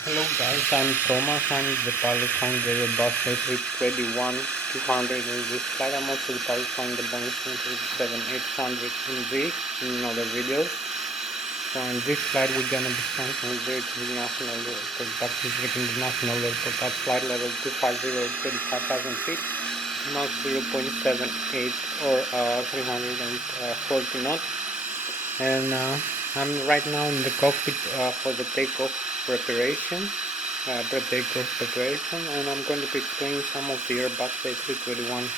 Hello guys, I'm Thomas. I'm the pilot on the Airbus A321 200 in this slide. I'm also the pilot on the Boeing 787-800 in this, in another video. So in this slide we're gonna be flying the international airport, that's international airport at flight level 250 35,000 feet, Mach 0.78 or 340 knots. And I'm right now in the cockpit for the takeoff preparation, and I'm going to be explaining some of the Airbus A321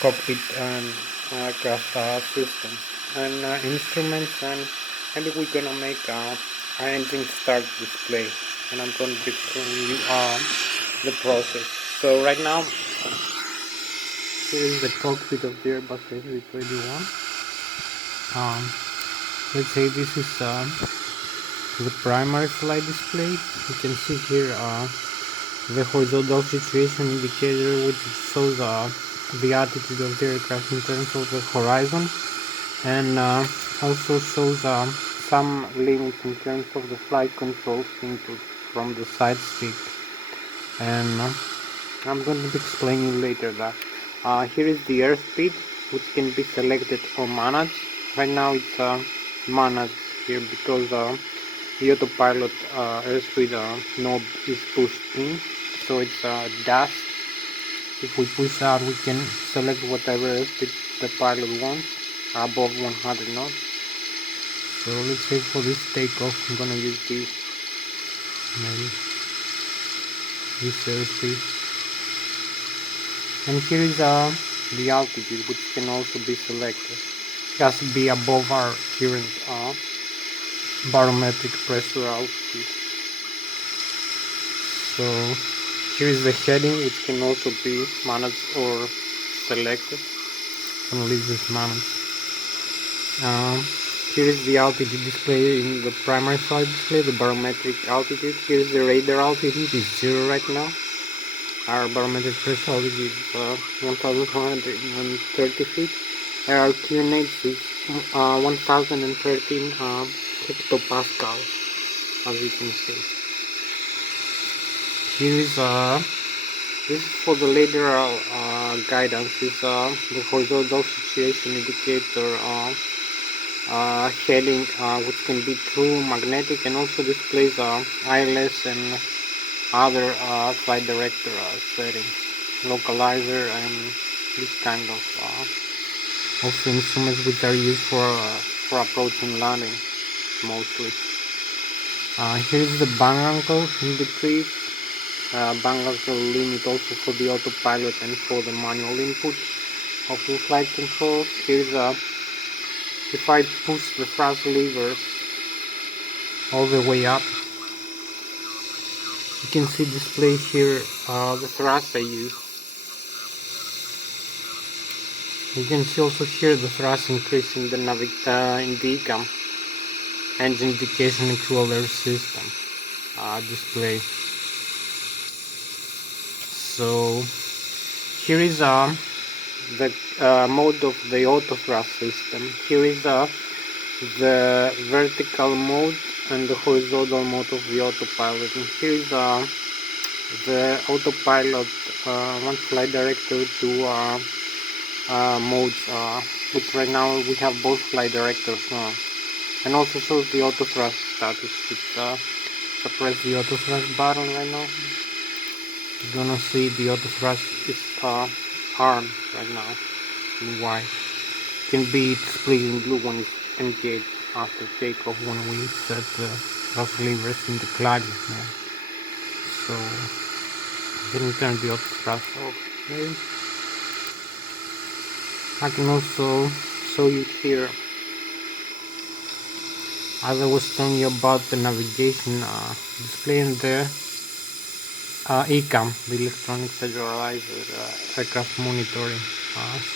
cockpit and aircraft systems and instruments, and maybe we're gonna make our engine start display, and I'm going to be explaining you the process. So right now, here is the cockpit of the Airbus A321. Let's say this is the primary flight display. You can see here the horizontal situation indicator, which shows the altitude of the aircraft in terms of the horizon, and also shows some limits in terms of the flight controls input from the side stick, and I'm going to be explaining later that. Here is the airspeed, which can be selected or managed. Right now it's managed here because the autopilot airspeed knob is pushed in, so it's dash. If we push out, we can select whatever airspeed the pilot wants above 100 knots. So let's say for this takeoff, I'm gonna use this, maybe this airspeed. And here is the altitude, which can also be selected. It has to be above our current barometric pressure altitude. So here is the heading, which can also be managed or selected. I'm gonna leave this managed. Here is the altitude display in the primary flight display, the barometric altitude. Here is the radar altitude, it's 0 right now. Our barometric pressure altitude is 1,430 feet. Our QNH is 1,013 hectopascals, as you can see. Here is this is for the lateral guidance. Is the horizontal situation indicator heading, which can be true magnetic, and also displays ILS and other flight director settings, localizer, and this kind of also instruments which are used for approach and landing mostly. Here is the bank angle indicator, bank angle limit also for the autopilot and for the manual input of the flight controls. Here's if I push the thrust levers all the way up, you can see display here the thrust I use. You can see also here the thrust increase in the in the ECAM, engine indication and fuel air system display. So here is the mode of the auto thrust system. Here is the vertical mode and the horizontal mode of the autopilot, and here is the autopilot one flight director to modes, which right now we have both flight directors now, and also shows the auto thrust status. If I press the auto thrust button right now, you're gonna see the auto thrust is armed right now in white. It can be split in blue when it's engaged after takeoff, when we set the thrust levers in the glide mode. So let me turn the auto thrust off. Okay. I can also show you here, as I was telling you about the navigation display in the ECAM, the electronic visualizer aircraft monitoring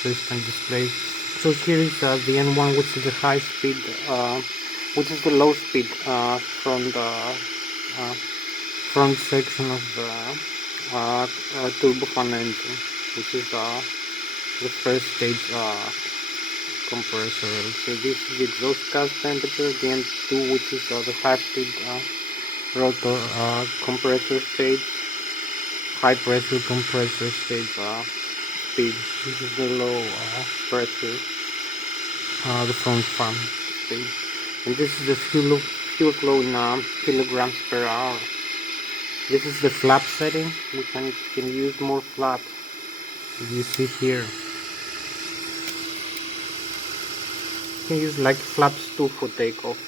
system display. So here is the N1, which is the high speed, which is the low speed from the front section of the turbofan engine, which is the first stage compressor. So this is the exhaust gas temperature, the N2, which is the high speed rotor compressor stage, high pressure compressor stage speed. This is the low pressure, the front fan speed, and this is the fuel flow in kilograms per hour. This is the flap setting. We can use more flaps. As you see here, you can use like flaps 2 for takeoff.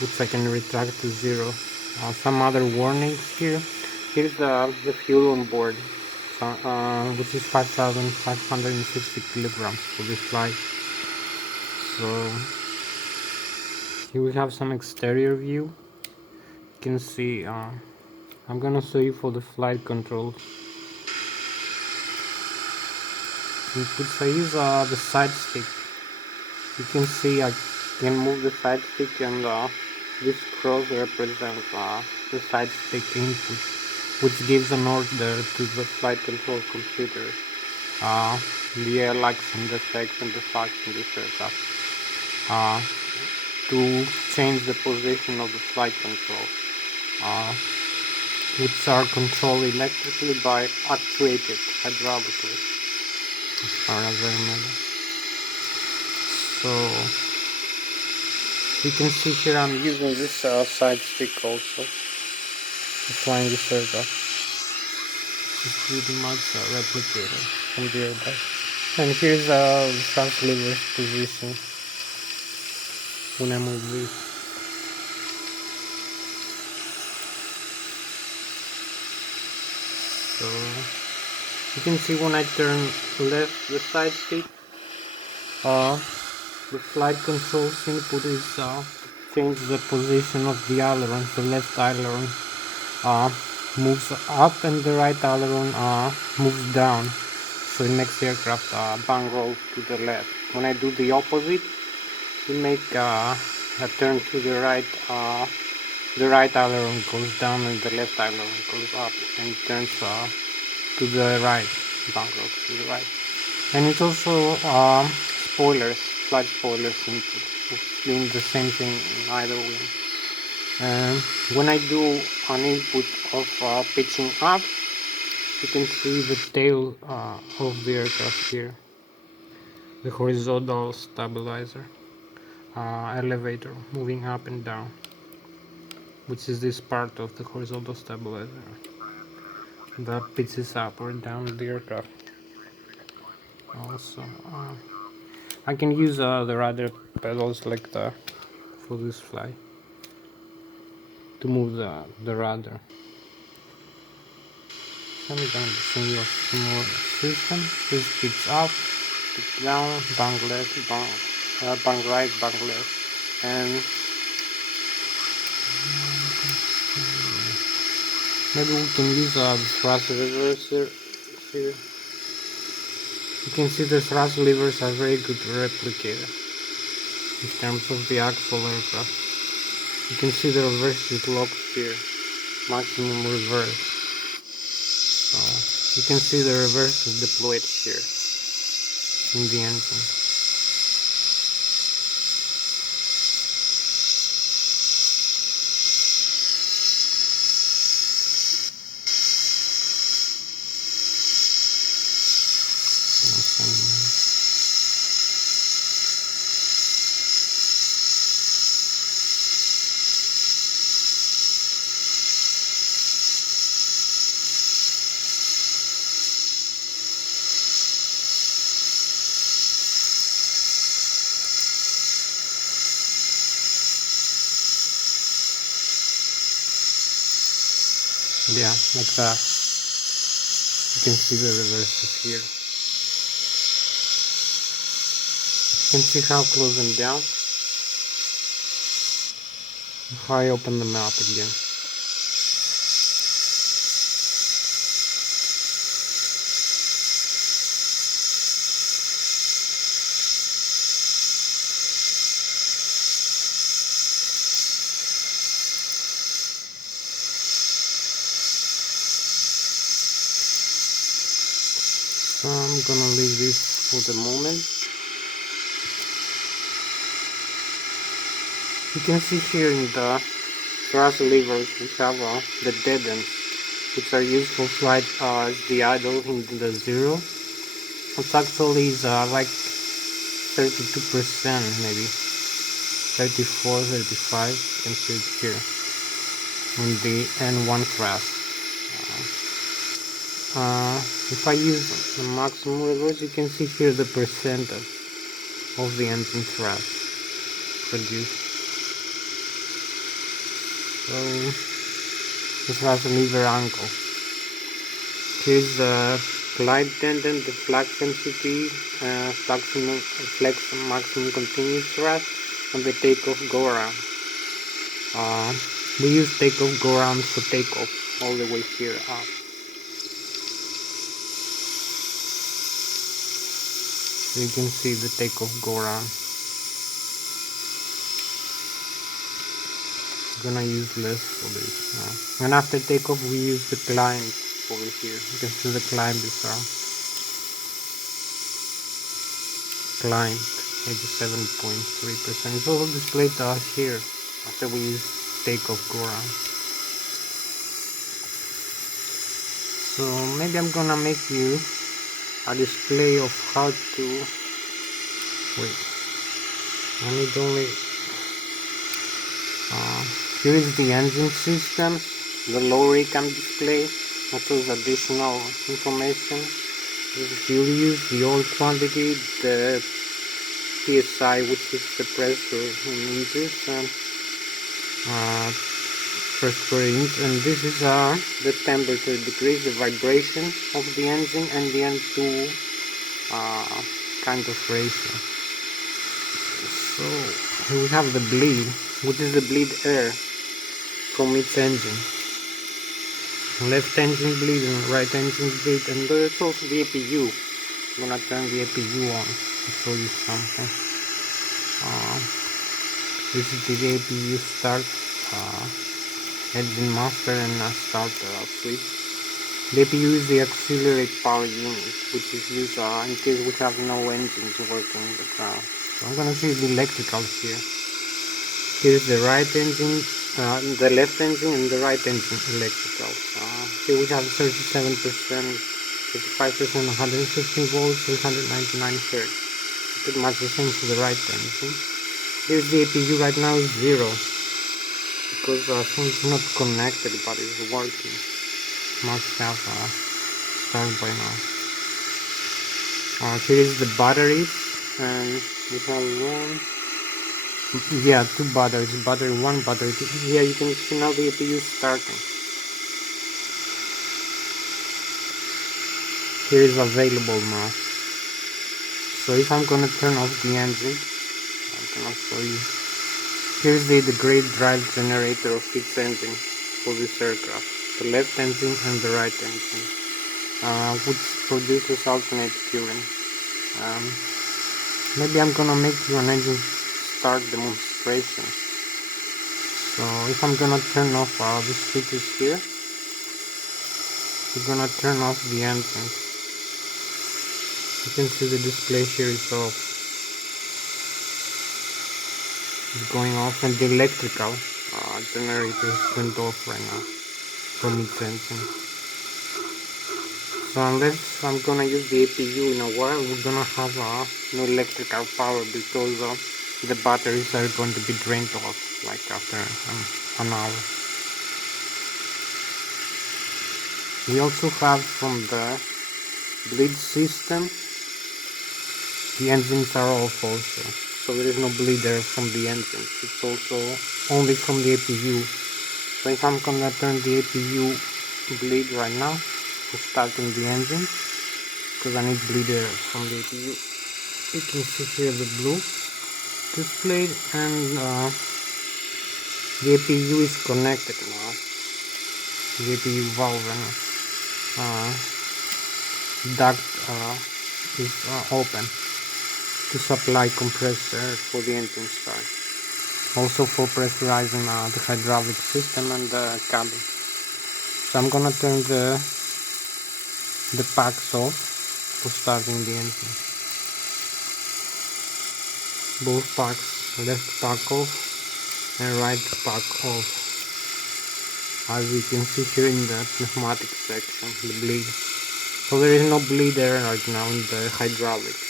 Which I can retract to 0. Some other warnings here. Here's the fuel on board, which is 5,560 kilograms for this flight. So here we have some exterior view. You can see. I'm gonna show you for the flight controls. Inputs, I use the side stick. You can see I can move the side stick, and this cross represents the side stick input, which gives an order to the flight control computer, the Lx and the sex and the fax in this aircraft, to change the position of the flight control, which are controlled electrically by actuated hydraulically, as far as I remember. So you can see here I'm using this side stick also to flying this aircraft. It's pretty much a replicator from the Airbus. And here's the thrust lever's position when I move this. So you can see when I turn left the side stick, the flight controls input is change the position of the aileron. The left aileron moves up and the right aileron moves down. So it makes the aircraft bang roll to the left. When I do the opposite, we make a turn to the right. The right aileron goes down and the left aileron goes up, and it turns to the right, bang roll to the right. And it's also spoilers, flight spoilers input. It's doing the same thing in either wing. When I do an input of pitching up, you can see the tail of the aircraft here, the horizontal stabilizer elevator moving up and down, which is this part of the horizontal stabilizer that pitches up or down the aircraft. Also, I can use the rudder pedals like that for this flight to move the rudder. I'm going to show you a small system. This pitch up, pitch down, bang left, bang right, bang left, and maybe we can use the thrust reverser here. You can see the thrust levers are very good replicator in terms of the actual aircraft. You can see the reverse is locked here, maximum reverse. So you can see the reverse is deployed here in the engine. Yeah, like that. You can see the reverses here. You can see how I close them down, how I open them up again. So I'm gonna leave this for the moment. You can see here in the thrust levers we have the dead ends, which are used for flight as the idle in the zero. It's actually is like 32%, maybe 34, 35. You can see it here in the N1 thrust. If I use the maximum reverse, you can see here the percentage of the engine thrust produced. So the thrust lever angle. Here's the glide tendon, the flex density, flex maximum continuous thrust, and the takeoff go around. We use takeoff go around for takeoff all the way here up. You can see the takeoff go around. I'm gonna use less for this now. And after takeoff we use the climb over here. You can see the climb is climbed 87.3%. It's also displayed here after we use takeoff go around. So maybe I'm gonna make you a display of how to wait. I need only here is the engine system, the low recam display, that was additional information. If you use the old quantity, the PSI, which is the pressure in inches per square inch, and this is the temperature degrees, the vibration of the engine, and the N2 kind of ratio. So here we have the bleed, which is the bleed air from each engine. Left engine bleed and right engine bleed, and there's also the APU. I'm gonna turn the APU on to show you something. This is the APU start engine master and start switch. The APU is the auxiliary power unit, which is used in case we have no engines working in the ground. So I'm gonna see the electrical here. Here's the right engine, the left engine, and the right engine electrical. Here we have 37%, 55%, 115 volts, 399 hertz. Pretty much the same for the right engine. Here's the APU right now is 0 because I think it's not connected, but it's working. Must have started by now. Here is the batteries, and we have two batteries, battery 1, battery 2. Here you can see now the APU starting. Here is available now. So if I'm gonna turn off the engine, I'm gonna show you. Here's the great drive generator of each engine for this aircraft. The left engine and the right engine, which produces alternate current. Maybe I'm gonna make you an engine start demonstration. So if I'm gonna turn off the switches here, we're gonna turn off the engine. You can see the display here is off. It's going off, and the electrical generator went off right now from its engine. So unless I'm gonna use the APU in a while, we're gonna have no electrical power because the batteries are going to be drained off like after an hour. We also have from the bleed system, the engines are off also, so there is no bleed air from the engines. It's also only from the APU. So if I'm gonna turn the APU bleed right now for starting the engine, because I need bleed air from the APU. You can see here the blue displayed, and the APU is connected now. The APU valve and duct is open to supply compressed air for the engine start. Also for pressurizing the hydraulic system and the cabin. So I'm gonna turn the packs off for starting the engine. Both packs, left pack off, and right back off. As you can see here in the pneumatic section, the bleed. So there is no bleed there right now in the hydraulics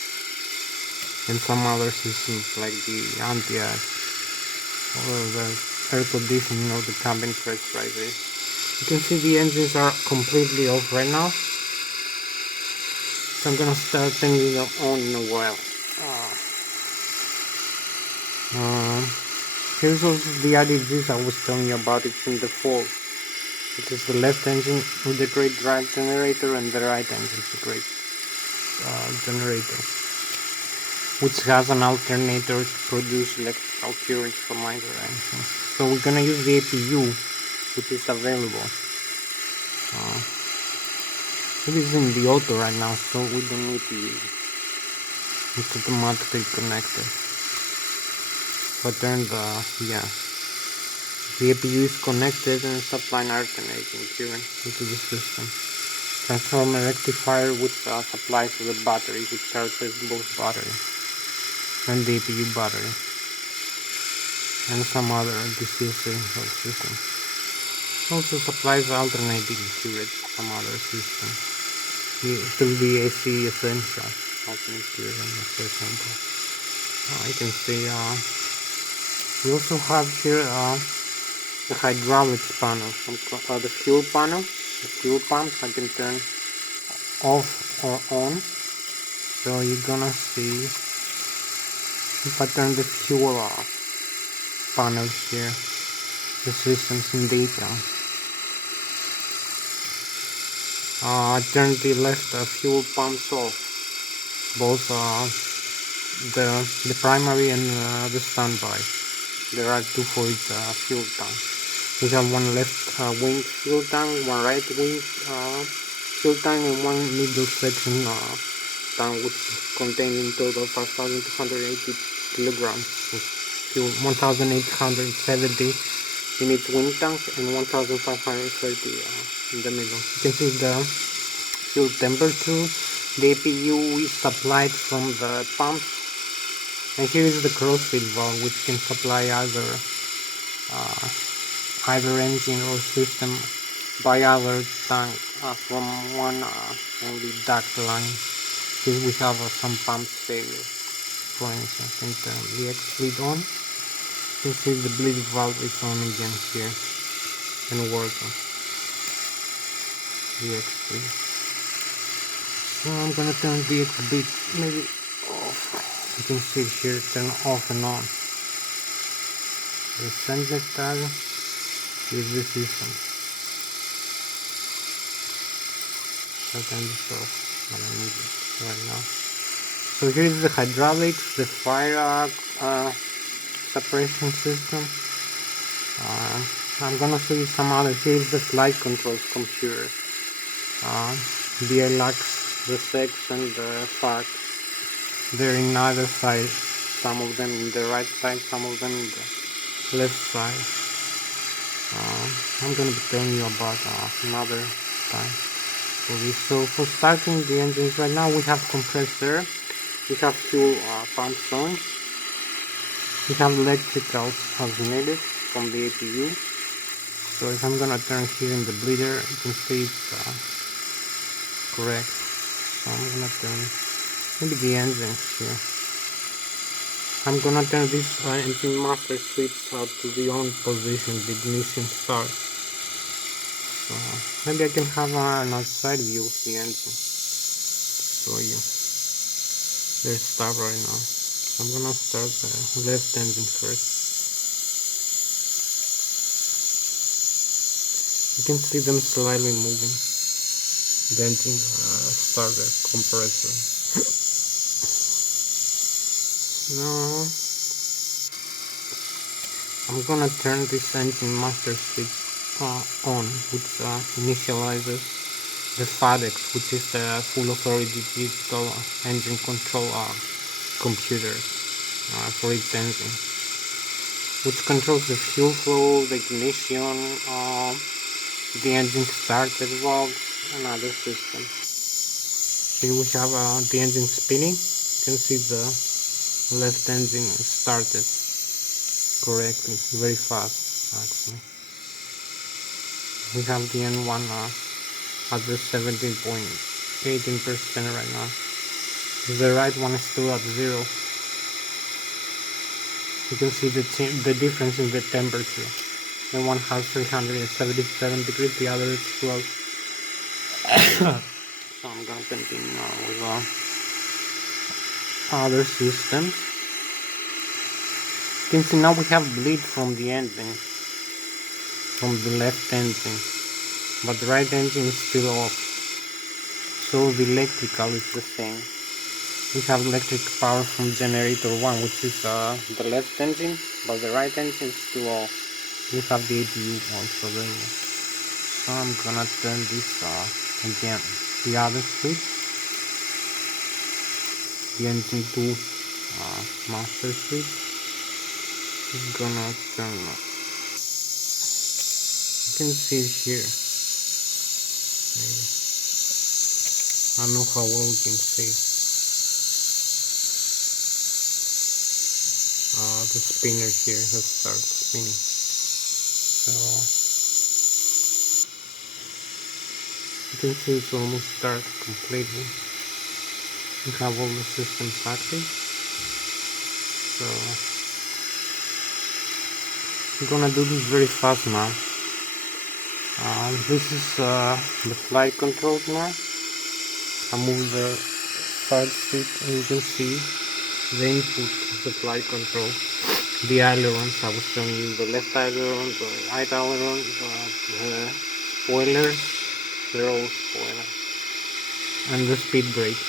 and some other systems like the anti-air or the air conditioning or the cabin pressurizer. You can see the engines are completely off right now. So I'm gonna start turning them on in a while. Here's also the added juice I was telling you about. It's in the fall. It is the left engine with the great drive generator and the right engine with the great generator, which has an alternator to produce electrical current from either engine. So we're gonna use the APU, which is available. It is in the auto right now, so we don't need to use it. It's automatically connected. So I turn the APU is connected and supplying alternating current into the system. Transformer rectifier which supplies to the battery, which charges both battery and the APU battery, and some other DC system. Also supplies alternating current to some other system through the AC essential alternating current, for example. You can see we also have here the hydraulics panel, the fuel panel, the fuel pumps. I can turn off or on. So you're gonna see if I turn the fuel panel here, the systems in detail. I turn the left fuel pumps off, both the primary and the standby. There are two for each fuel tank. We have one left wing fuel tank, one right wing fuel tank, and one middle section tank, which contains in total 5,280 kilograms of fuel, 1,870 in its wing tank and 1,530 in the middle. You can see the fuel temperature. The APU is supplied from the pump, and here is the crossfeed valve, which can supply either engine or system by other tank from one only duct line. Here we have some pump failure. For instance, and the X-bleed on. You see the bleed valve is on again here and working. The X-bleed. So I'm gonna turn the X-bleed maybe off. You can see here turn off and on. The sender tag is the system. I'll turn this off. I don't need it right now. So here's the hydraulics, the fire suppression system. I'm gonna show you some other. Here's the flight controls computer. The Lszh, the Lszh and the FAC. They're in either side. Some of them in the right side, some of them in the left side. I'm gonna be telling you about another time for this. So for starting the engines right now, we have compressor. We have fuel pumps on. We have electricals as needed from the APU. So if I'm gonna turn here in the bleeder, you can see it's correct. So I'm gonna turn maybe the engines here. I'm gonna turn this engine master switch to the on position, the ignition start. So maybe I can have an outside view of the engine. Show you. They're start right now. So I'm gonna start the left engine first. You can see them slightly moving. The engine started compressor. Now I'm gonna turn this engine master switch on, which initializes the FADEX, which is the full authority digital engine control computer for its engine, which controls the fuel flow, the ignition, the engine starter valve, and other systems. Here we have the engine spinning. You can see the left engine started. correctly, very fast actually. We have the N1 at the 17.18% right now. The right one is still at 0. You can see the difference in the temperature. The one has 377 degrees, the other is 12. So I'm gonna continue now with other systems. You can see now we have bleed from the engine, from the left engine, but the right engine is still off. So the electrical is the same. We have electric power from generator 1, which is the left engine, but the right engine is still off. We have the APU also there. So I'm gonna turn this again, the other switch, the engine 2 master switch is gonna turn on. You can see it here. Maybe. I don't know how well you can see. The spinner here has started spinning. So you can see it's almost started completely. We have all the systems active. So I'm gonna do this very fast now. This is the flight control now. I move the side stick and you can see the input of the flight control. The ailerons, I was showing you the left aileron, the right aileron, the spoilers, they're all spoilers, and the speed brake,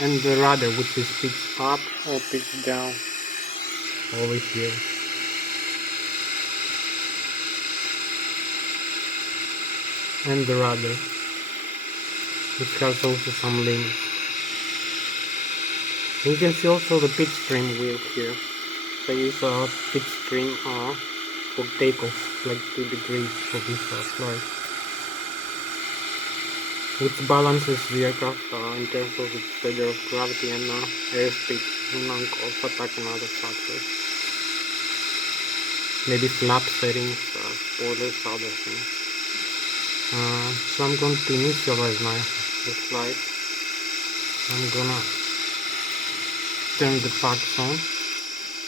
and the rudder, which is pitch up or pitch down, over here. And the rudder, which has also some limits. You can see also the pitch trim wheel here. I use a pitch trim for takeoff, like 2 degrees for this flight, which balances the aircraft in terms of its center of gravity and airspeed, and of attack and other factors. Maybe flap settings, spoilers, other things. So I'm going to initialize now the flight. I'm gonna turn the packs on.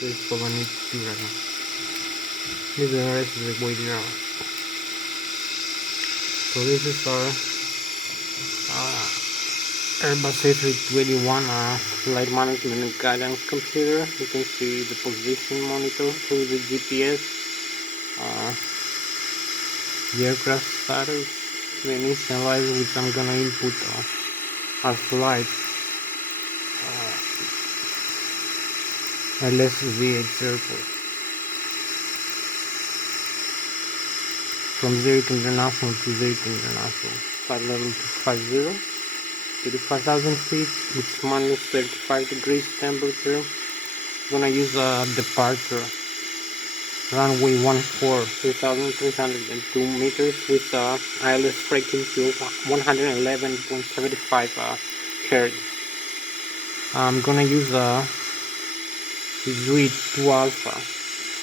This is all I need to do right now. Maybe the rest is waiting out. So this is our Airbus A321 flight management and guidance computer. You can see the position monitor through the GPS, the aircraft status, the initializer, which I'm gonna input our flight Lszh airport from Zurich International to Zurich International, flight level 250, 35,000 feet, with minus 35 degrees temperature. I'm gonna use a departure runway 14, 3,302 meters with ILS frequency of 111.75 Hz. I'm gonna use a Zui 2 Alpha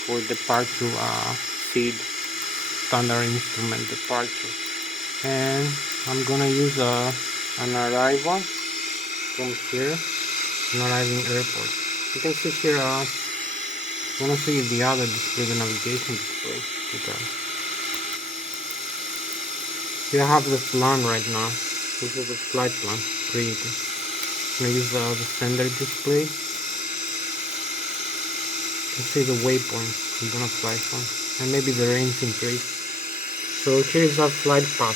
for departure seed, standard instrument departure, and I'm gonna use an arrival from here, an arriving airport. You can see here, I'm gonna see the other display, the navigation display. Okay. Here I have the plan right now. This is the flight plan created. I'm gonna use the sender display. You can see the waypoint I'm gonna fly from, and maybe the range increase. So here is our flight path,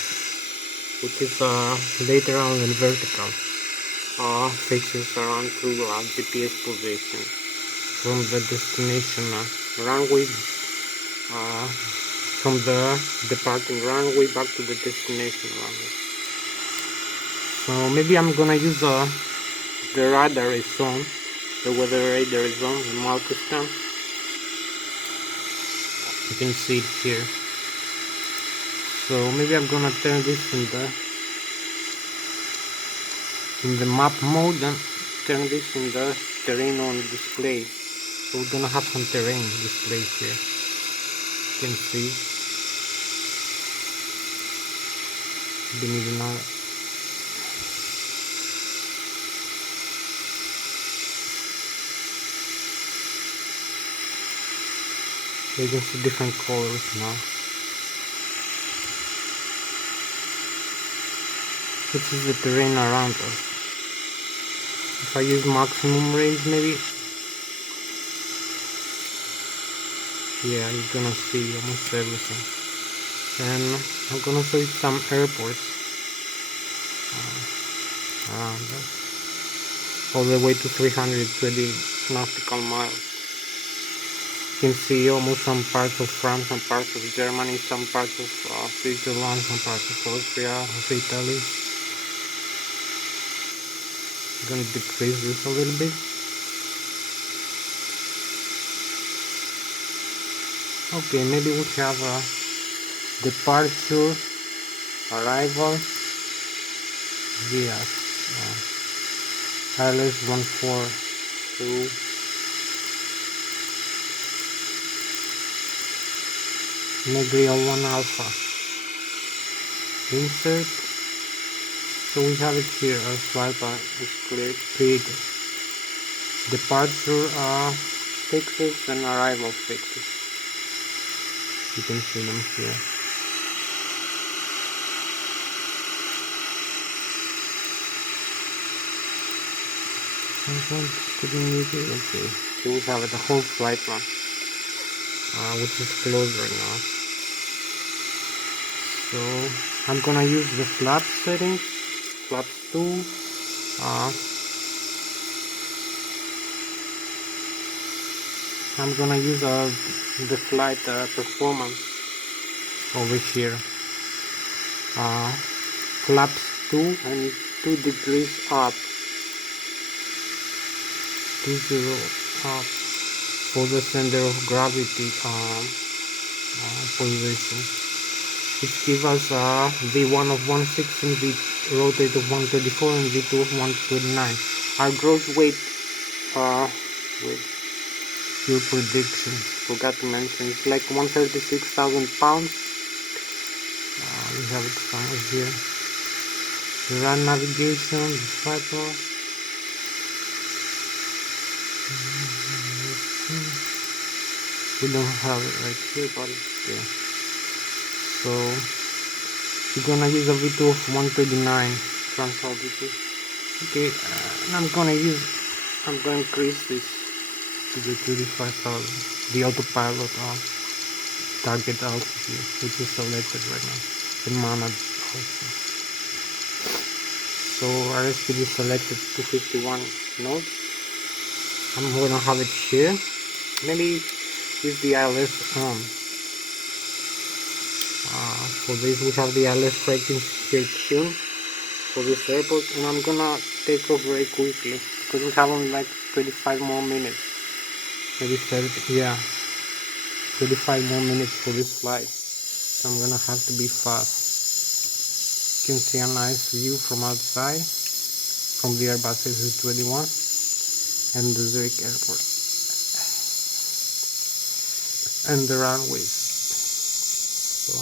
which is lateral and vertical. Fixes around through GPS position from the destination runway, from the departing runway back to the destination runway. So maybe I'm gonna use the radar is on, the weather radar is on in Marcuston. You can see it here. So maybe I'm gonna turn this in the map mode and turn this in the terrain on display. So we're gonna have some terrain displayed here. You can see beneath another. You can see different colors now. This is the terrain around us. If I use maximum range, maybe, yeah, you're gonna see almost everything. And I'm gonna show you some airports around us, all the way to 320 nautical miles. You can see almost some parts of France, some parts of Germany, some parts of Switzerland, some parts of Austria, of Italy. I'm gonna decrease this a little bit. Okay, maybe we have a departure, arrival, yes, Lszh 142. Negrio 1 Alpha. Insert. So we have it here, our flight is created. Departure fixes and arrival fixes. You can see them here. Okay, so we have the whole flight plan, which is closed right now. So I'm gonna use the flap settings, flaps 2, I'm gonna use the flight performance over here, flaps 2 and 2 degrees up, 20 up for the center of gravity position, which gives us V1 of 116, V rotate of 134 and V2 of 129. Our gross weight with fuel prediction, forgot to mention, it's like 136,000 pounds. We have it somewhere here. The run navigation, the cycle. We don't have it right here, but it's there. So we're gonna use a V2 of 139 transaltitude. Okay, and I'm gonna increase this to the 35,000, the autopilot target altitude, which is selected right now, and managed also. So RSPD selected 251 knots. I'm gonna have it here. Maybe use the ILS on. For this we have the ILS rating here tuned for this airport, and I'm gonna take off very quickly because we have only like 25 more minutes, maybe 30, yeah, 35 more minutes for this flight, so I'm gonna have to be fast. You can see a nice view from outside from the Airbus A321 and the Zurich airport and the runways. So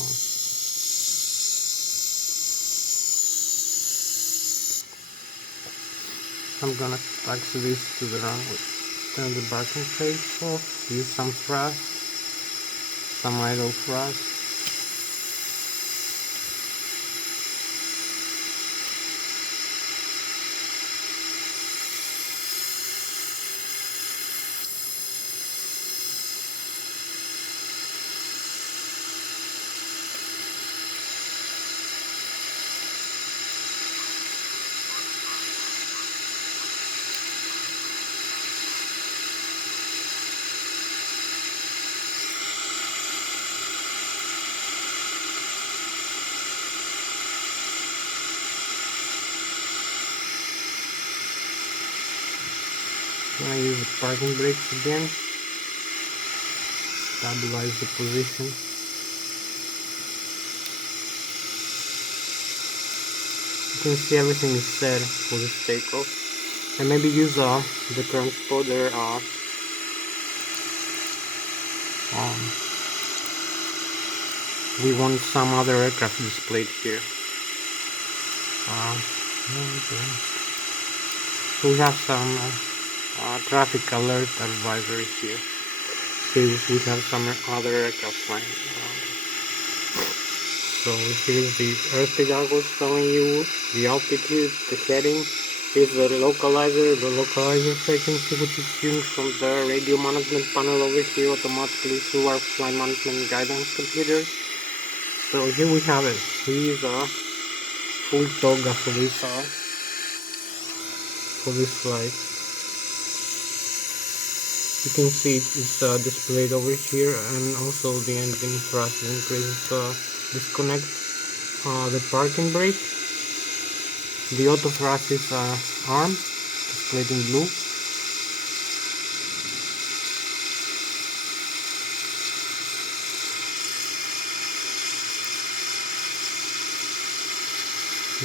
I'm gonna taxi this to the runway. Turn the parking brakes off, use some thrust, some idle thrust. I'm gonna use the parking brakes again, stabilize the position. You can see everything is set for this takeoff, and maybe use the transponder We want some other aircraft displayed here. Okay. So we have some traffic alert advisory here. See, we have some other aircraft flying around. So here's the airspeed argos telling you the altitude, the heading. Here's the localizer frequency, which is tuned from the radio management panel over here automatically through our flight management guidance computer. So here we have it. We use a full toga for this flight. You can see it's displayed over here, and also the engine thrust is increased. Disconnect the parking brake. The auto thrust is armed, displayed in blue.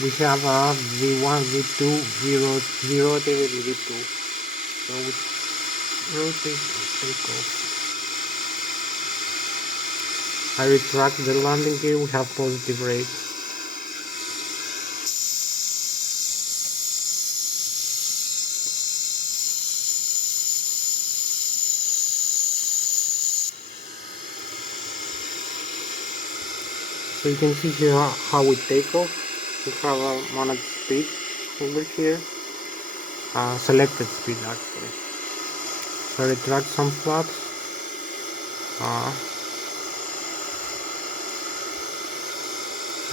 We have a V1, V2, V0, V2. So we rotate and take off. I retract the landing gear, we have positive rate. So you can see here how we take off. We have a managed speed over here, selected speed actually. So I retract some flaps.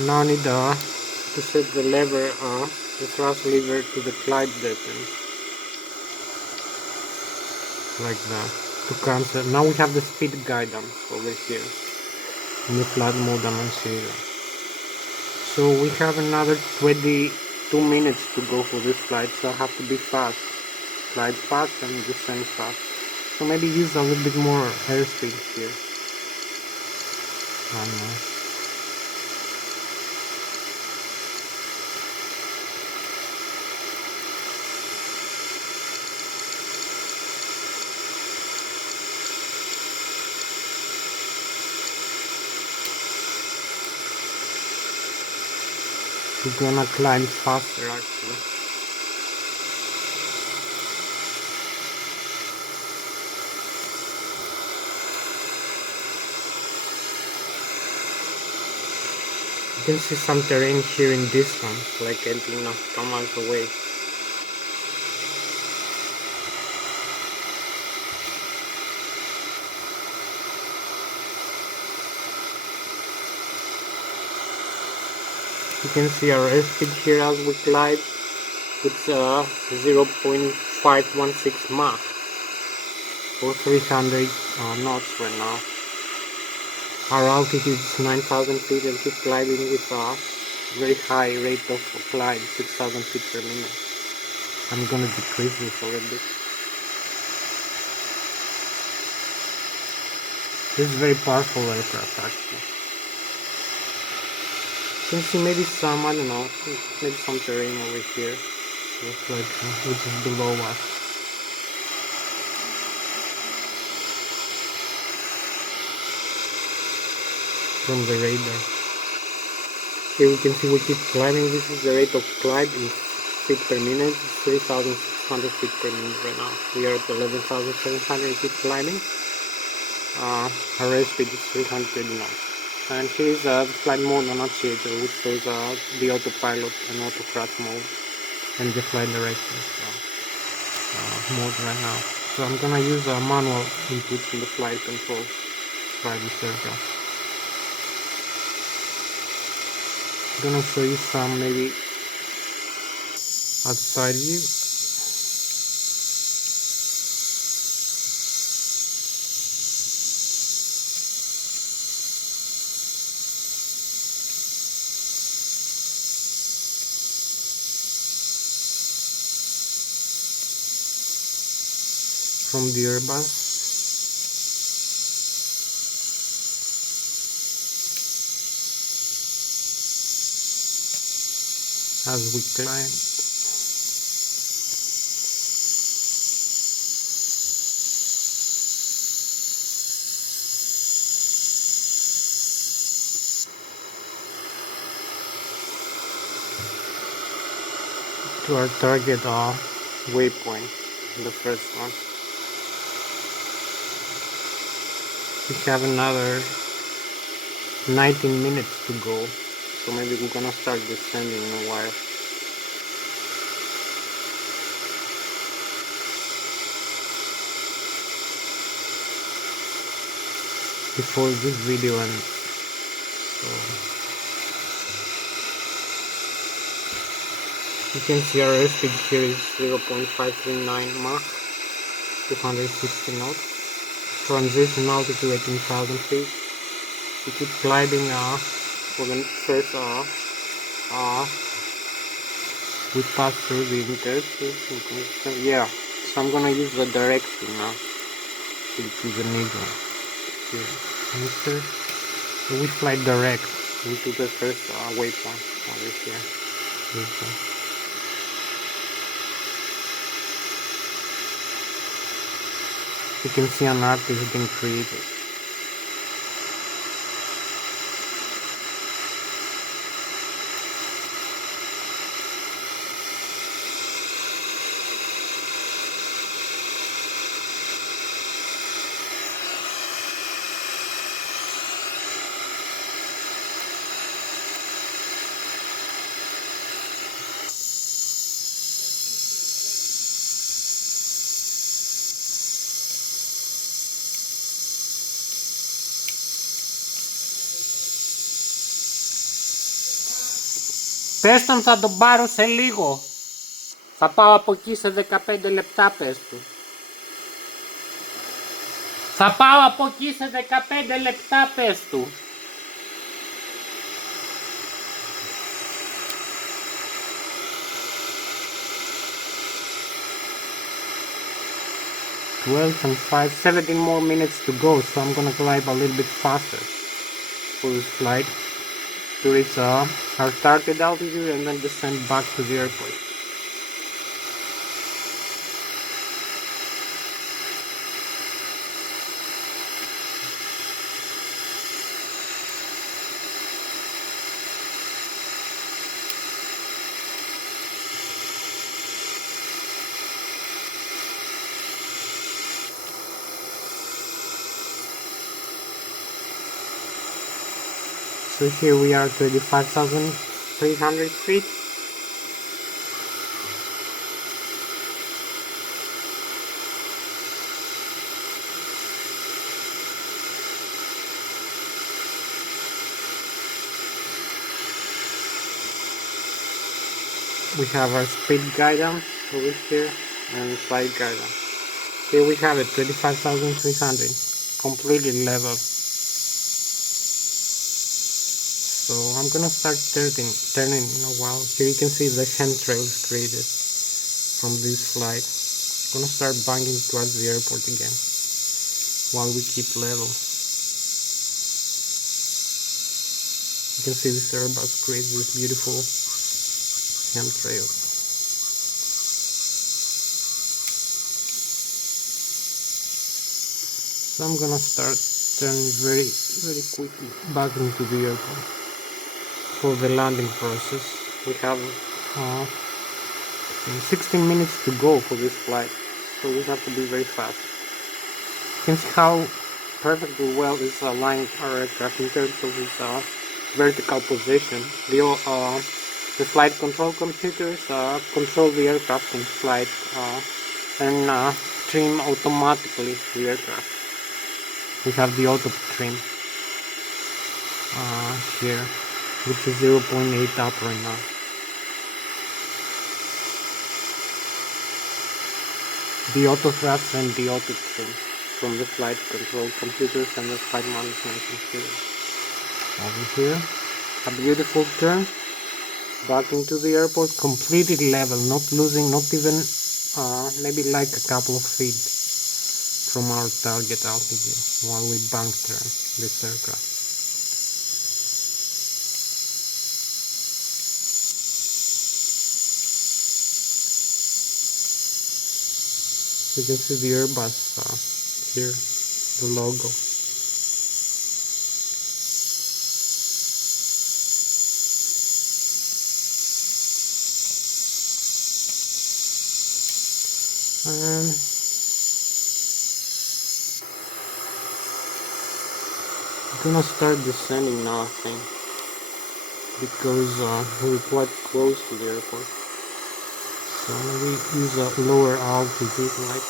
Now I need to set the lever, the thrust lever to the glide button, like that, to cancel. Now we have the speed guidance over here in the flight mode annunciator. So we have another 22 minutes to go for this flight, so I have to be fast. Glide fast and descend fast. So maybe use a little bit more airspeed here. I don't know. We're gonna climb faster actually. You can see some terrain here in distance, like 18 nautical miles away. You can see our airspeed here as we glide. It's 0.516 Mach or 300 knots right now. Our altitude is 9,000 feet and keep gliding with a very high rate of glide, 6,000 feet per minute. I'm gonna decrease this a little bit. This is very powerful aircraft actually. You can see maybe some, I don't know, maybe some terrain over here, which is below us. From the radar. Here we can see we keep climbing. This is the rate of glide in feet per minute. It's 3,600 feet per minute right now. We are at 11,700 feet climbing. Our airspeed is 300 knots. And here is the flight mode annunciator, which shows the autopilot and auto thrust mode and the flight direction mode right now. So I'm gonna use a manual input from the flight control to try this aircraft. I'm gonna show you some maybe outside view. From the Airbus. As we climb. to our target waypoint, the first one. We have another 19 minutes to go, so maybe we're gonna start descending in a while. Before this video ends. So you can see our airspeed here is 0.539 Mach, 260 knots. Transition altitude 18,000 feet. We keep gliding for the first we pass through the interface. Yeah, so I'm gonna use the direction now, which is the needle. Here, so we fly direct into the first waypoint over here. You can see an arc is being created. Πες τον θα τον πάρω σε λίγο. Θα πάω από εκεί σε 15 λεπτά, πες του. Θα πάω από εκεί σε 15 λεπτά, πες του. And 17 more minutes to go, so I'm gonna climb a little bit faster for this flight to reach our target altitude and then descend back to the airport. So here we are 35,300 feet. We have our speed guidance over here and flight guidance. Here we have it, 25,300, completely level. So I'm gonna start turning in a while. Here you can see the chemtrails created from this flight. I'm gonna start banging towards the airport again while we keep level. You can see this Airbus creates this beautiful chemtrails. So I'm gonna start turning very quickly back into the airport for the landing process. We have 16 minutes to go for this flight, so we have to be very fast. You can see how perfectly well is aligned our aircraft in terms of its vertical position. The flight control computers control the aircraft in flight and trim automatically the aircraft. We have the auto trim here, which is 0.8 up right now. The auto thrust and the auto trim from the flight control computers and the flight management computer. Over here, a beautiful turn back into the airport, completely level, not losing, not even maybe like a couple of feet from our target altitude while we bank turn this aircraft. You can see the Airbus here, the logo. And I'm gonna start descending now, I think, because we're quite close to the airport. So maybe use a lower altitude, like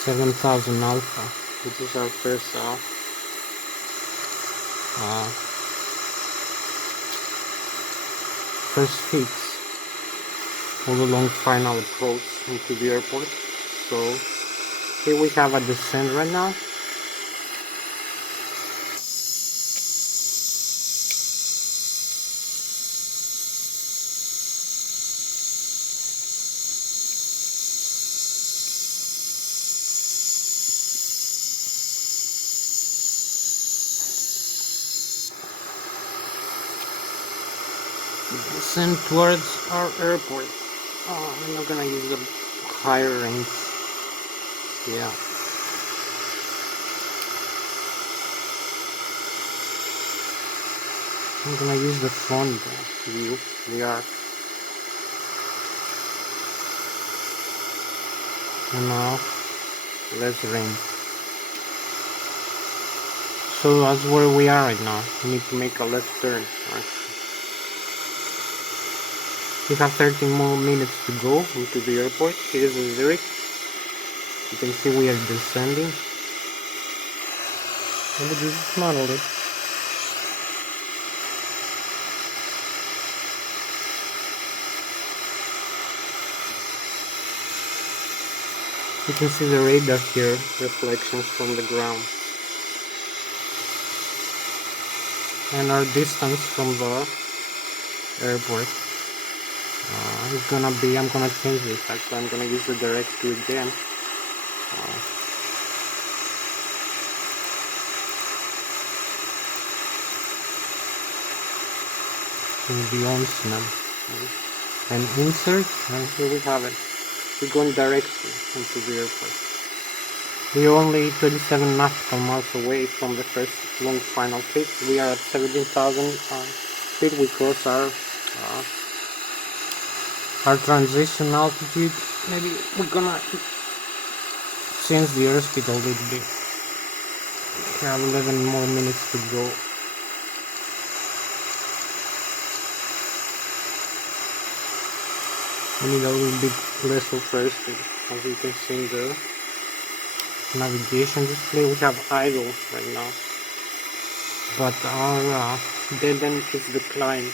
7,000 alpha, which is our first fix all along final approach into the airport. So here we have a descent right now. Descend towards our airport. I'm not gonna use the higher range. Yeah. I'm gonna use the front view. We are. And now, less range. So that's where we are right now. We need to make a left turn. We have 13 more minutes to go into the airport. Here's the Zurich. You can see we are descending. Maybe this is monolith. You can see the radar here, reflections from the ground. And our distance from the airport is gonna be, I'm gonna change this, actually I'm gonna use the direct to again. Beyond snap. And insert, and here we have it. We're going directly into the airport. We're only 27 nautical miles away from the first long final fix. We are at 17,000 feet. We cross our transition altitude. Maybe we're gonna change the airspeed a little bit. We have 11 more minutes to go. We need a little bit less of airspeed. As you can see in the navigation display, we have idle right now. But our dead end is declined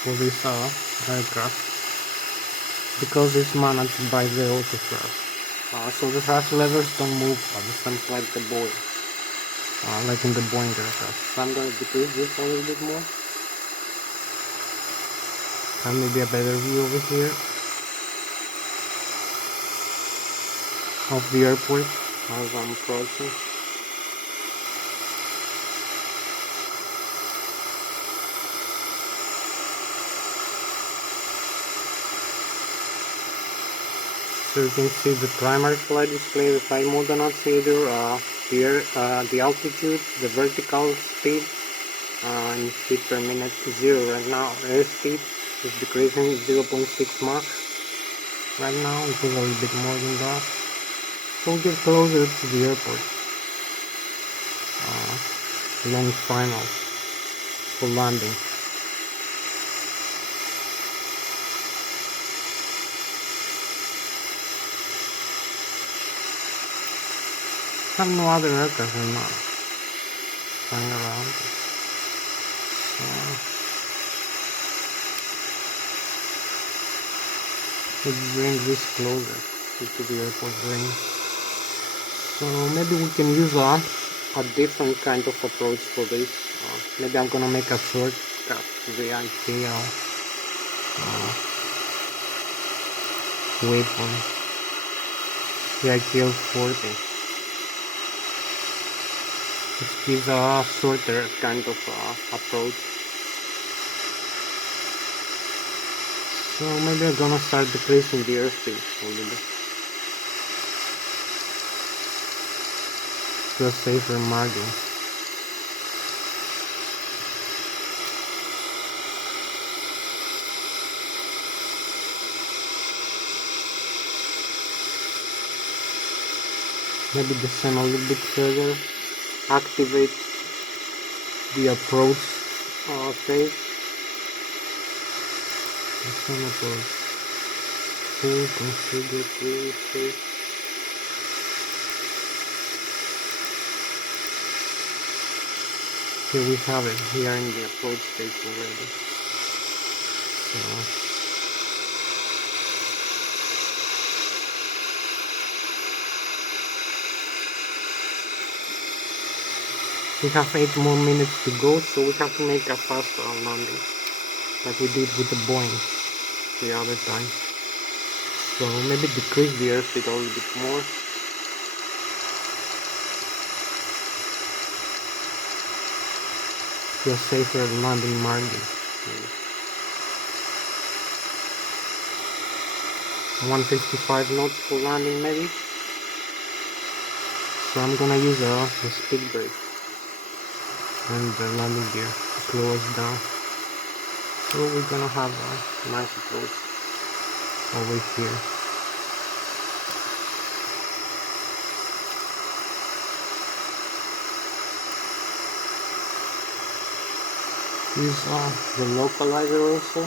for this aircraft because it's managed by the autothrust. So the thrust levers don't move at the same like the Boeing, like in the Boeing aircraft. So I'm going to decrease this a little bit more. And maybe a better view over here of the airport as I'm approaching. So you can see the primary flight display, the flight mode annotator, the altitude, the vertical speed, in feet per minute 0 right now. Airspeed is decreasing 0.6 Mach right now. It was a little bit more than that. So we get closer to the airport. Long final for landing. I have no other aircraft right now flying around. It brings this closer to the airport range. So maybe we can use a different kind of approach for this. Maybe I'm gonna make a shortcut to the ideal waypoint, the ideal 40. Which gives a shorter kind of approach. So maybe I'm gonna start decreasing the airspeed a little bit to a safer margin. Maybe descend a little bit further, activate the approach phase. Descend approach. Full configure cruise phase. Here we have it. We are in the approach phase already. So we have 8 more minutes to go, so we have to make a fast landing, like we did with the Boeing the other time. So maybe decrease the airspeed a little bit more. To a safer landing margin. 155 knots for landing maybe. So I'm gonna use the speed brake and the landing gear to slow us down. So we're gonna have a nice approach over here. Use the localizer also.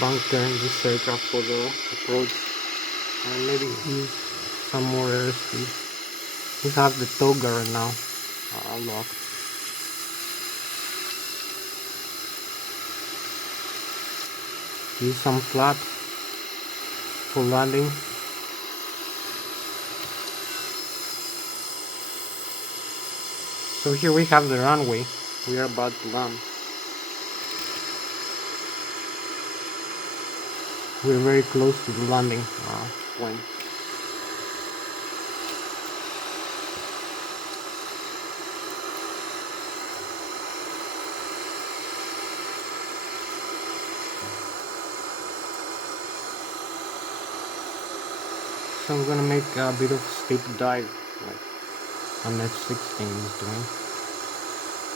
Bunker this aircraft for the approach and maybe use some more airspeed. We have the toga right now locked. Use some flap for landing. So here we have the runway. We are about to land. We're very close to the landing point. So I'm gonna make a bit of steep dive, like an F-16 is doing.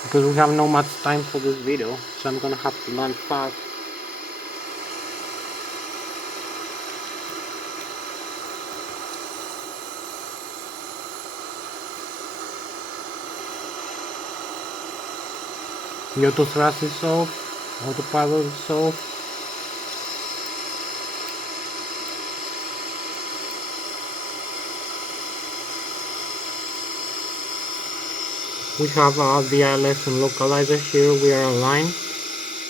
Because we have no much time for this video, so I'm gonna have to land fast. The auto thrust is off, autopilot is off. We have the ILS and localizer here, we are aligned.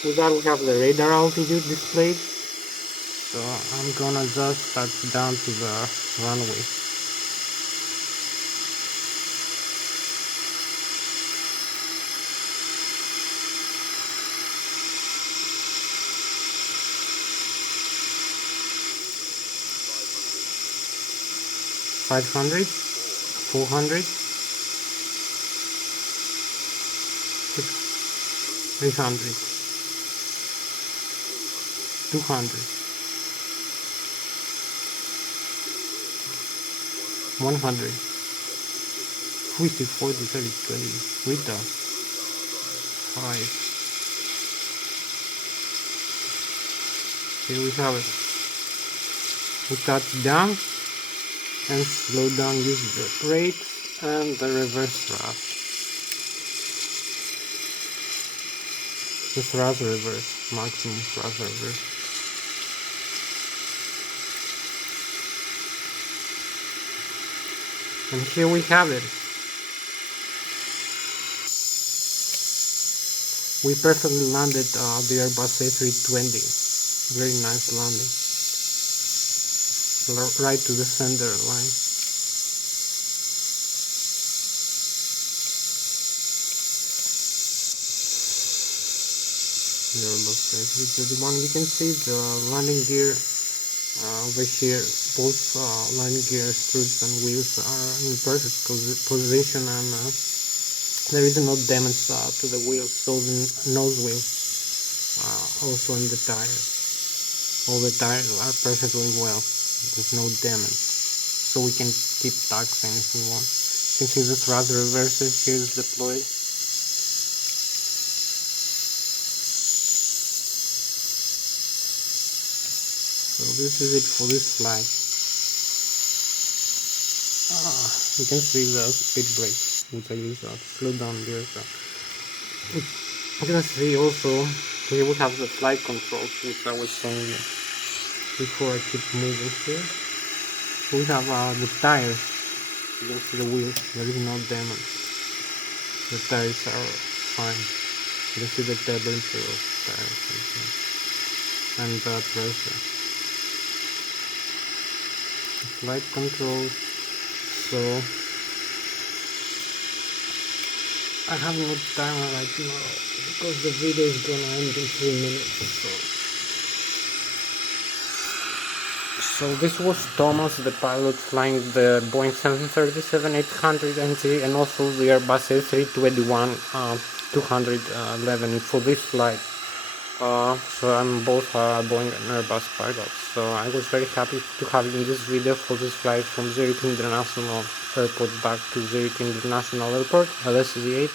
With that we have the radar altitude displayed. So I'm gonna just touch down to the runway. $500, $400, $300, $200, $100, 50, 40, 30, 20, Rita, 5. Here we have it. We touch down and slow down, use the brakes and the reverse thrust. The thrust reverse, maximum thrust reverse. And here we have it. We perfectly landed the Airbus A320. Very nice landing. Right to the center line. The Airbus A321. You can see the landing gear over here. Both landing gear struts and wheels are in perfect position, and there is no damage to the wheels, so the nose wheel also in the tires. All the tires are perfectly well. There's no damage, so we can keep taxing if we want. You can see the thrust reverser here is deployed. So this is it for this flight. You can see the speed brake, which I use to slow down the aircraft. You can see also here we have the flight controls, which I was showing you before I keep moving here. We have the tires. You can see the wheels, there is no damage. The tires are fine. You can see the temperature of tires and the pressure. The flight control. So I have no timer right now because the video is gonna end in 3 minutes. So this was Thomas, the pilot, flying the Boeing 737-800 NG and also the Airbus A321 211 for this flight. So I'm both Boeing and Airbus pilots. So I was very happy to have in this video for this flight from Zurich International Airport back to Zurich International Airport, Lszh.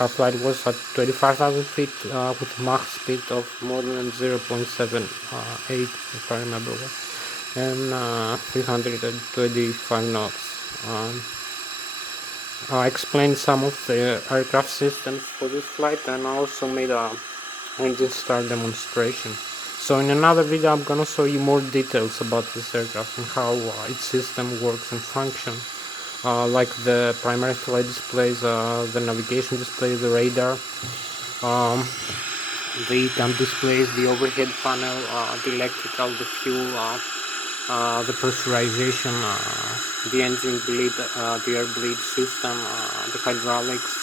Our flight was at 25,000 feet with Mach speed of more than 0.78, if I remember well, and 325 knots. I explained some of the aircraft systems for this flight, and I also made a engine start demonstration. So in another video I'm gonna show you more details about this aircraft and how its system works and functions. Like the primary flight displays, the navigation display, the radar, the ECAM displays, the overhead panel, the electrical, the fuel, the pressurization, the engine bleed, the air bleed system, the hydraulics,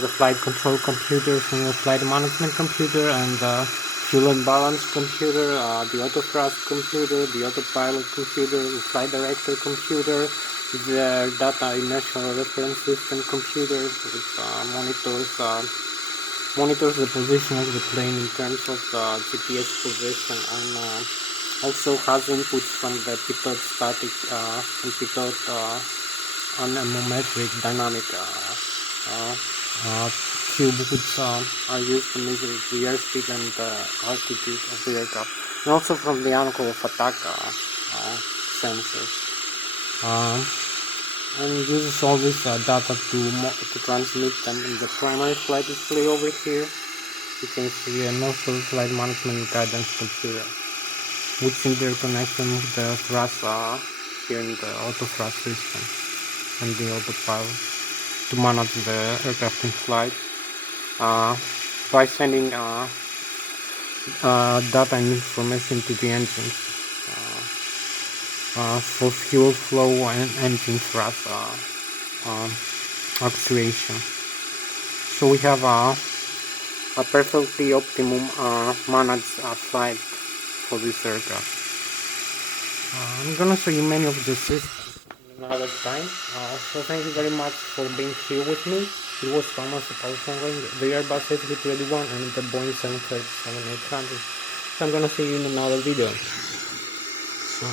the flight control computers and the flight management computer, and the fuel and balance computer, the auto thrust computer, the autopilot computer, the flight director computer, the data inertial reference system computer, which monitors the position of the plane in terms of the GPS position, and also has inputs from the pitot static and pitot anemometric dynamic cube, which are used to measure the airspeed and the altitude of the aircraft, and also from the angle of attack sensors. And uses all this data to transmit them in the primary flight display over here. You can see, and also the flight management guidance computer, which interconnection with the thrust here in the auto thrust system and the autopilot to manage the aircraft in flight by sending data and information to the engines for fuel flow and engine thrust actuation. So we have a perfectly optimum managed flight for this aircraft. I'm gonna show you many of the systems another time. So thank you very much for being here with me. It was Thomas, the Airbus A321 and the Boeing 737-800. So I'm gonna see you in another video. So